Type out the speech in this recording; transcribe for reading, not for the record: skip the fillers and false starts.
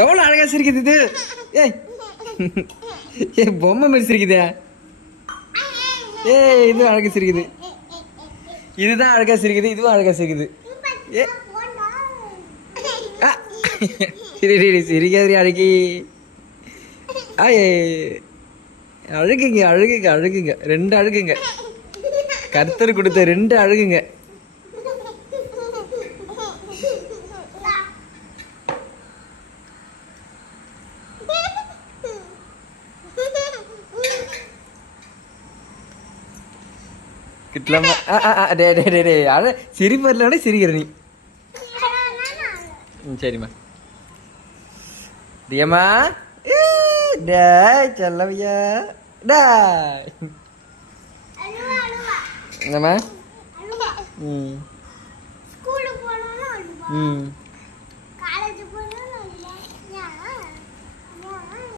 எவ்வளவு அழகா சிரிக்குது இது. ஏய் ஏய் பொம்மை மாதிரி சிரிக்குதே. ஏய் இது அழகா சிரிக்குது. இதுதான் அழகா சிரிக்குது. இதுவும் அழகா சிரிக்குது. ஏ சிரிக்காதிரி அழகி. அழுகுங்க அழுகுங்க அழுகுங்க. 2 அழுகுங்க. கர்த்தர் கொடுத்த 2 அழுகுங்க. கிட்டலாமா? சிரிப்பு வரல சிரிக்கிற நீ. சரிம்மா. தியம்மா டேய் செல்லவியா டேய். என்னம்மா? ம்